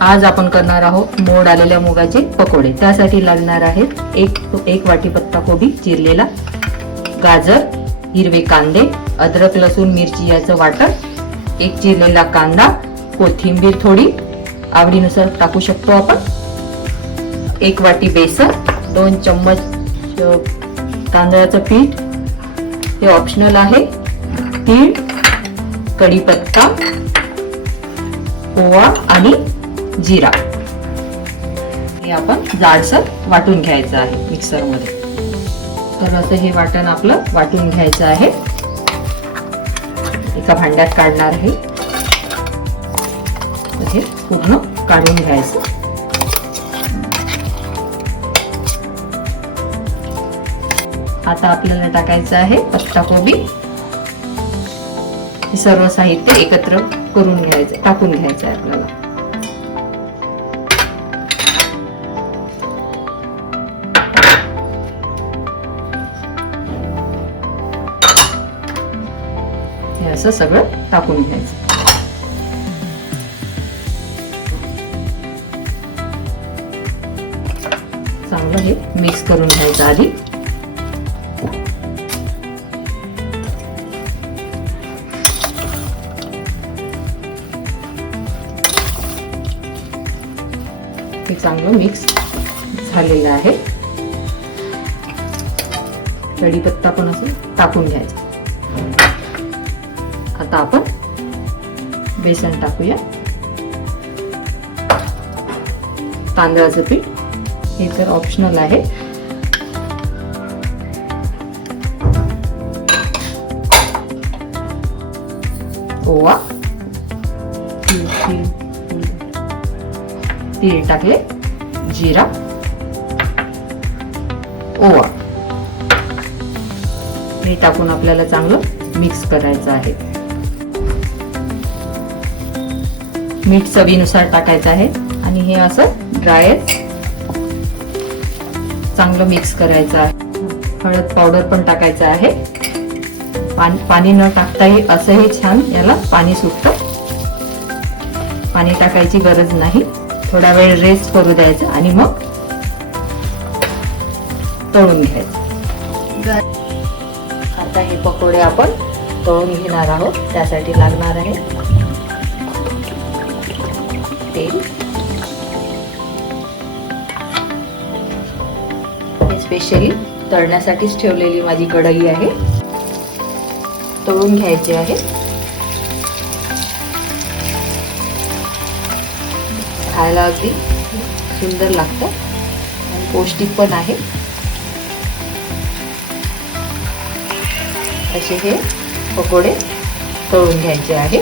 आज आपण करणार आहोत मोड आलेल्या मुगाचे पकोडे। त्यासाठी लागणार आहेत एक वाटी पत्ताकोबी चिरलेला, गाजर, हिरवे कांदे, अद्रक लसूण मिरची याचं वाटण, एक चिरलेला कांदा, कोथिंबीर थोडी आवडीनुसार टाकू शकतो आपण, एक वाटी बेसन, 2 चम्मच तांदळाचं पीठ, हे ऑप्शनल आहे, तीळ, कढीपत्ता, ओवा आणि जिरा। हे आपण जाडसर वाटून घ्यायचं आहे मिक्सर मध्ये। तर असं हे वाटण आपलं वाटून घ्यायचं आहे। एका भांड्यात काढणार आहे, हे पूर्ण काढून घ्यायचं। आता आपल्याला टाकायचं आहे पत्ताकोबी। हे सर्व साहित्य एकत्र करून घ्यायचं, टाकून घ्यायचं आहे आपल्याला। हे असं सगळं टाकून घ्यायचं। चांगलं हे मिक्स करून घ्यायचं आधी। हे चांगलं मिक्स झालेलं आहे। कढीपत्ता पण असं टाकून घ्यायचा। आता आपण बेसन टाकूया, तांदळाचं पीठ, हे तर ऑप्शनल आहे, ओवा, तीळ टाकले, जिरा, ओवा, हे टाकून आपल्याला चांगलं मिक्स करायचं आहे। मीठ चवीनुसार टाकायचं आहे आणि हे असं ड्राय चांगलं मिक्स करायचं आहे। हळद पावडर पण टाकायचं आहे। पाणी न टाकताही असंही छान याला पाणी सुटतं। पाणी टाकायची गरज नाही, थोडा वेळ रेस्ट करू द्यायचं आणि मग तळून घ्यायचं। आता हे पकोडे आपण तळून घेणार आहोत। त्यासाठी लागणार आहे तेल, हे स्पेशली तळण्यासाठीच ठेवलेली माझी कढई आहे। तळून घ्यायचे आहे। खायला अगदी सुंदर लागतं आणि पौष्टिक पण आहे। असे हे पकोडे तळून घ्यायचे आहे।